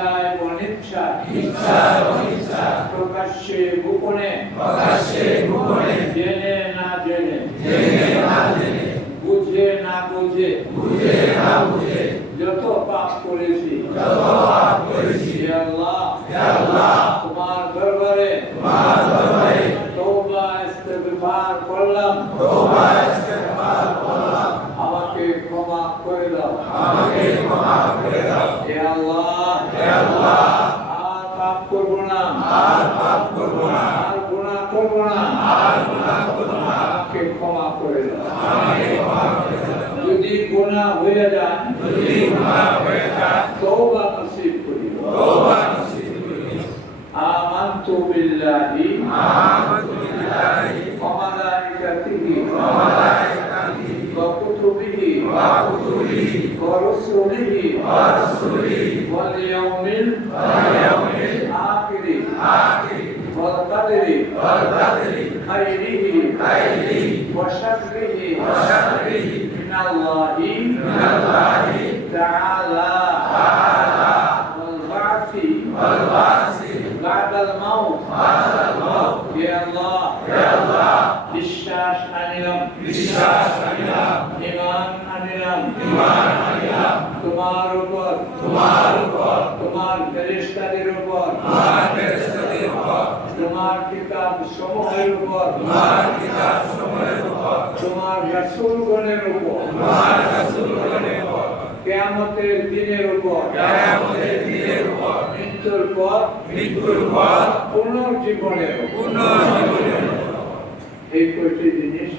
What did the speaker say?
ইচ্ছায় অনিচ্ছায় ইচ্ছায় অনিচ্ছায়। প্রকাশ্যে গোপনে। প্রকাশ্যে গোপনে। জেনে না জেনে। জেনে না জেনে। বুঝে না বুঝে। বুঝে না বুঝে। যত পাপ করেছি। যত পাপ করেছি। হে আল্লাহ। হে আল্লাহ। তোমার দরবারে। তোমার দরবারে। তওবা ইস্তেগফার করলাম। তওবা ইস্তেগফার করলাম। আমাকে ক্ষমা করে দাও। আমাকে ক্ষমা করে দাও হে আল্লাহ হে আল্লাহ আর পাপ করব না আর পাপ করব না। আর গুনাহ করব না। আর গুনাহ করব না। আমাকে ক্ষমা করে দাও। আমাকে ক্ষমা করে দাও। যদি গুনাহ হয়ে যায় যদি গুনাহ হয়ে যায় তওবা নসিব করি। তওবা নসিব করি। আমানতু বিল্লাহি। আমানতু বিল্লাহি। ওয়া মালাইকাতিহি। ওয়া মালাইকাতিহি। ওয়া কুতুবিহি। ওয়া কুতুবিহি। ওয়া রুসুলিহি। ওয়া রাসূলিহি। ওয়াল ইয়াউমিল। ওয়াল ইয়াউমিল। আখিরি আখির ওয়াল কদরি ওয়াল কদরি খাইরিহি খাইরিহি ওয়া শাররিহি ওয়া শাররিহি মিনাল্লাহি মিনাল্লাহি তাআলা তাআলা ওয়াল বা'থি ওয়াল বাসি বা'দাল মাউত বাদাল মাউত ইয়া আল্লাহ হে আল্লাহ বিশ্বাস আনিলাম বিশ্বাস আনিলাম ঈমান আনিলাম ঈমান আনিলাম তোমার উপর তোমার উপর তোমার ফেরেশতাদের উপর তোমার উপর। তোমার কিতাব সমূহের উপর তোমার রাসূলগণের উপর। তোমার রাসূলগণের উপর কিয়ামতের দিনের উপর। কিয়ামতের দিনের উপর মৃত্যুর পর। মৃত্যুর পর পুনর্জীবনের পুনর্জীবনের এই কয়টি জিনিস